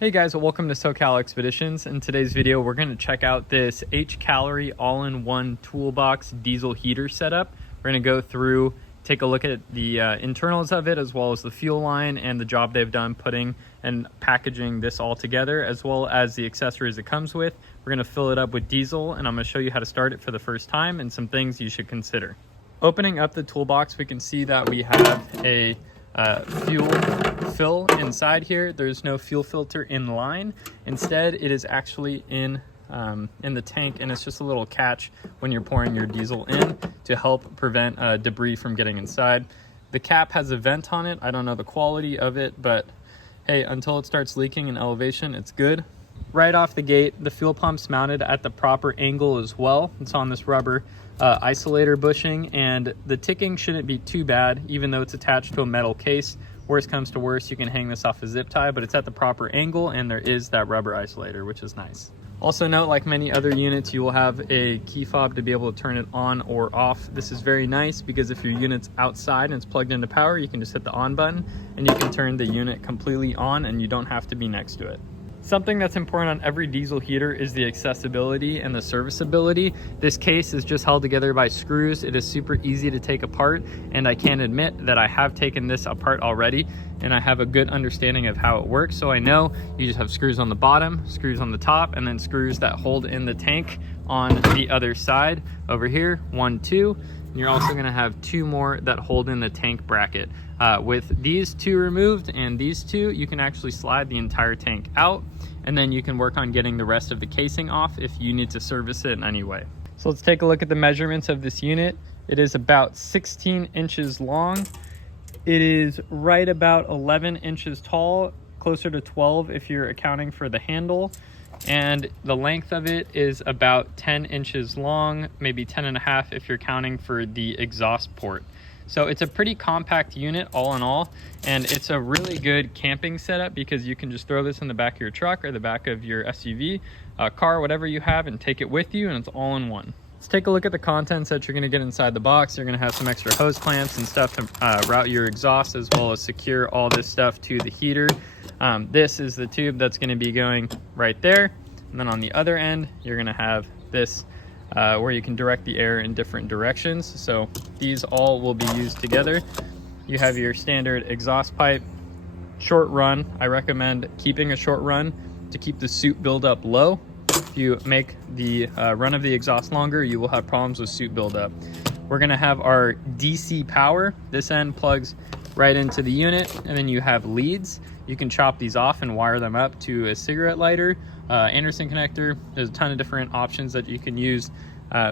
Hey guys, welcome to SoCal Expeditions. In today's video, we're going to check out this Hcalory all-in-one Toolbox diesel heater setup. We're going to go through, take a look at the internals of it, as well as the fuel line and the job they've done putting and packaging this all together, as well as the accessories it comes with. We're going to fill it up with diesel, and I'm going to show you how to start it for the first time and some things you should consider. Opening up the toolbox, we can see that we have a fuel fill inside here. There's no fuel filter in line. Instead, it is actually in the tank, and it's just a little catch when you're pouring your diesel in to help prevent debris from getting inside. The cap has a vent on it. I don't know the quality of it, but hey, until it starts leaking in elevation, it's good. Right off the gate, the fuel pump's mounted at the proper angle as well. It's on this rubber isolator bushing, and the ticking shouldn't be too bad, even though it's attached to a metal case. Worst comes to worst, you can hang this off a zip tie, but it's at the proper angle, and there is that rubber isolator, which is nice. Also note, like many other units, you will have a key fob to be able to turn it on or off. This is very nice because if your unit's outside and it's plugged into power, you can just hit the on button and you can turn the unit completely on, and you don't have to be next to it. Something that's important on every diesel heater is the accessibility and the serviceability. This case is just held together by screws. It is super easy to take apart, and I can admit that I have taken this apart already, and I have a good understanding of how it works. So I know you just have screws on the bottom, screws on the top, and then screws that hold in the tank on the other side. Over here, 1, 2. And you're also gonna have 2 more that hold in the tank bracket. With these 2 removed and these 2, you can actually slide the entire tank out, and then you can work on getting the rest of the casing off if you need to service it in any way. So let's take a look at the measurements of this unit. It is about 16 inches long. It is right about 11 inches tall, closer to 12 if you're accounting for the handle. And the length of it is about 10 inches long, maybe 10 and a half if you're counting for the exhaust port. So it's a pretty compact unit all in all, and it's a really good camping setup because you can just throw this in the back of your truck or the back of your SUV, car, whatever you have, and take it with you, and it's all in one. Let's take a look at the contents that you're going to get inside the box. You're going to have some extra hose clamps and stuff to route your exhaust, as well as secure all this stuff to the heater. This is the tube that's going to be going right there, and then on the other end you're going to have this where you can direct the air in different directions. So these all will be used together. You have your standard exhaust pipe, short run. I recommend keeping a short run to keep the soot buildup low. If you make the run of the exhaust longer, you will have problems with soot buildup. We're gonna have our DC power. This end plugs right into the unit, and then you have leads. You can chop these off and wire them up to a cigarette lighter, Anderson connector. There's a ton of different options that you can use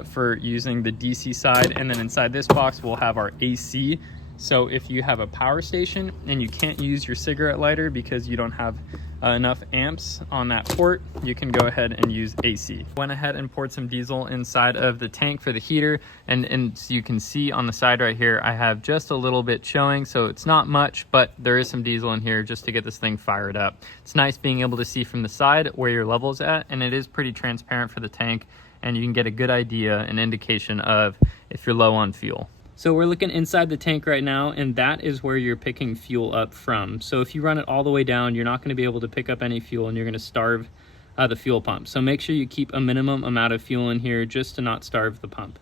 for using the DC side. And then inside this box, we'll have our AC. So if you have a power station and you can't use your cigarette lighter because you don't have enough amps on that port, you can go ahead and use AC. Went ahead and poured some diesel inside of the tank for the heater, and so you can see on the side right here, I have just a little bit showing, so it's not much, but there is some diesel in here just to get this thing fired up. It's nice being able to see from the side where your level's at, and it is pretty transparent for the tank, and you can get a good idea, an indication of if you're low on fuel. So we're looking inside the tank right now, and that is where you're picking fuel up from. So if you run it all the way down, you're not going to be able to pick up any fuel, and you're going to starve the fuel pump. So make sure you keep a minimum amount of fuel in here just to not starve the pump.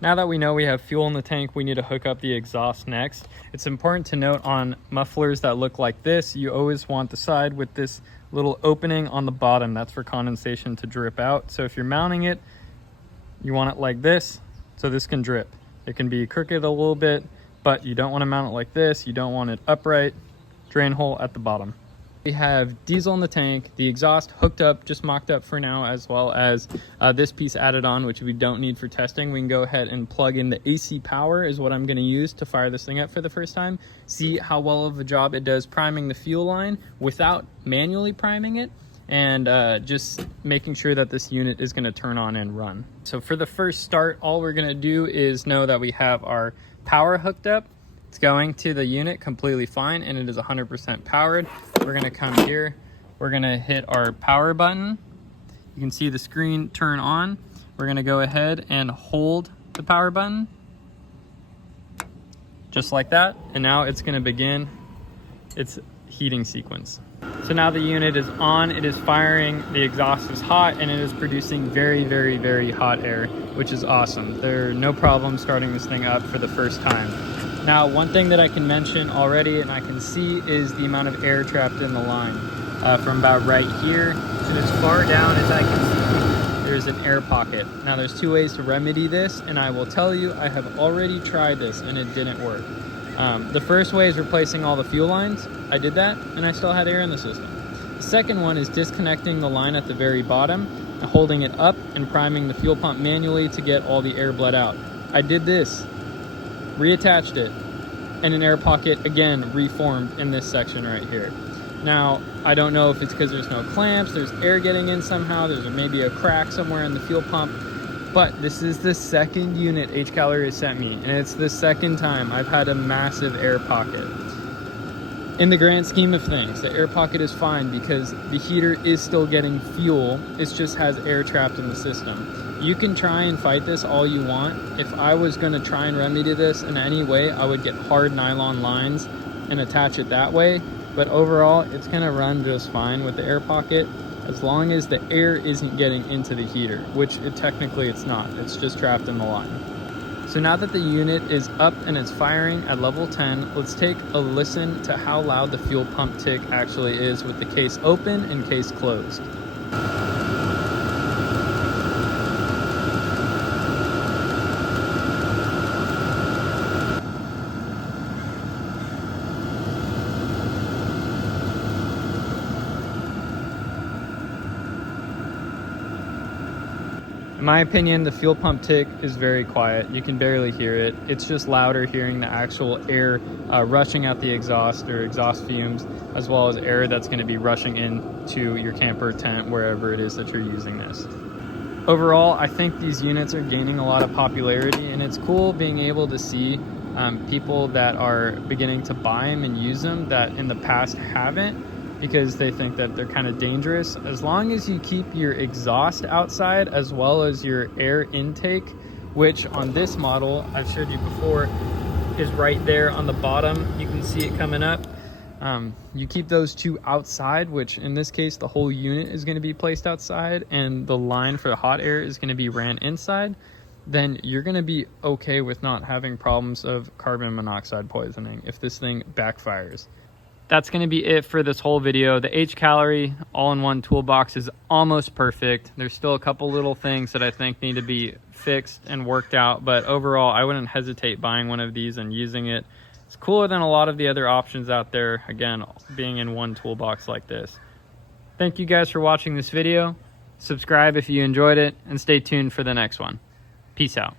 Now that we know we have fuel in the tank, we need to hook up the exhaust next. It's important to note on mufflers that look like this, you always want the side with this little opening on the bottom. That's for condensation to drip out. So if you're mounting it, you want it like this, so this can drip. It can be crooked a little bit, but you don't want to mount it like this. You don't want it upright. Drain hole at the bottom. We have diesel in the tank, the exhaust hooked up, just mocked up for now, as well as this piece added on, which we don't need for testing. We can go ahead and plug in the AC power is what I'm going to use to fire this thing up for the first time. See how well of a job it does priming the fuel line without manually priming it, and just making sure that this unit is going to turn on and run. So for the first start, all we're going to do is know that we have our power hooked up. It's going to the unit completely fine, and it is 100% powered. We're going to come here. We're going to hit our power button. You can see the screen turn on. We're going to go ahead and hold the power button just like that, and now it's going to begin its heating sequence. So now the unit is on, it is firing, the exhaust is hot, and it is producing very, very, very hot air, which is awesome. There are no problems starting this thing up for the first time. Now, one thing that I can mention already and I can see is the amount of air trapped in the line. From about right here to as far down as I can see, there's an air pocket. Now, there's two ways to remedy this, and I will tell you, I have already tried this and it didn't work. The first way is replacing all the fuel lines. I did that and I still had air in the system. The second one is disconnecting the line at the very bottom, holding it up and priming the fuel pump manually to get all the air bled out. I did this, reattached it, and an air pocket again reformed in this section right here. Now, I don't know if it's because there's no clamps, there's air getting in somehow, there's maybe a crack somewhere in the fuel pump, but this is the second unit Hcalory has sent me, and it's the second time I've had a massive air pocket. In the grand scheme of things, the air pocket is fine because the heater is still getting fuel, it just has air trapped in the system. You can try and fight this all you want. If I was going to try and remedy this in any way, I would get hard nylon lines and attach it that way, but overall it's going to run just fine with the air pocket, as long as the air isn't getting into the heater, which technically it's not, it's just trapped in the line. So now that the unit is up and it's firing at level 10, let's take a listen to how loud the fuel pump tick actually is with the case open and case closed. In my opinion, the fuel pump tick is very quiet. You can barely hear it. It's just louder hearing the actual air rushing out the exhaust or exhaust fumes, as well as air that's going to be rushing into your camper tent, wherever it is that you're using this. Overall, I think these units are gaining a lot of popularity, and it's cool being able to see people that are beginning to buy them and use them that in the past haven't, because they think that they're kind of dangerous. As long as you keep your exhaust outside as well as your air intake, which on this model I've showed you before is right there on the bottom, you can see it coming up. You keep those two outside, which in this case the whole unit is going to be placed outside and the line for the hot air is going to be ran inside, then you're going to be okay with not having problems of carbon monoxide poisoning if this thing backfires. That's going to be it for this whole video. The Hcalory all-in-one toolbox is almost perfect. There's still a couple little things that I think need to be fixed and worked out, but overall I wouldn't hesitate buying one of these and using it. It's cooler than a lot of the other options out there, again, being in one toolbox like this. Thank you guys for watching this video. Subscribe if you enjoyed it, and stay tuned for the next one. Peace out.